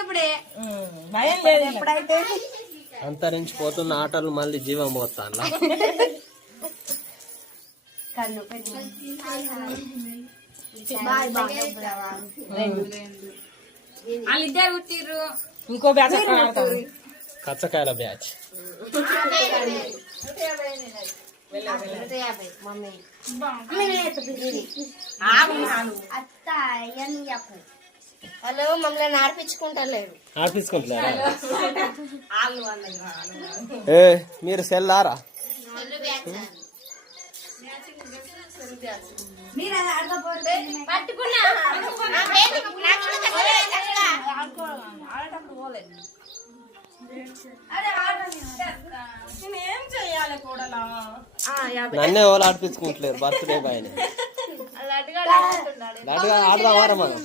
ఇప్పుడే భయం లేదు ఎప్పుడైతే అంతరించిపోతున్న ఆటలు మళ్ళీ జీవం పోతాను. వాళ్ళిద్దరు పుట్టిర్రు. ఇంకో బ్యాచ్ కచ్చకాయల బ్యాచ్. వాళ్ళు మమ్మల్ని ఆడిపించుకుంటలేరు. ఆడిపించుకుంటున్నారా? ఏ మీరు సెల్లారా? ఏం చెయ్యాలి కూడా నన్నే వాళ్ళు ఆడిపించుకుంటలేరు. బర్త్డే బాయ్ లడ్డుగా ఆడదామారా మనం.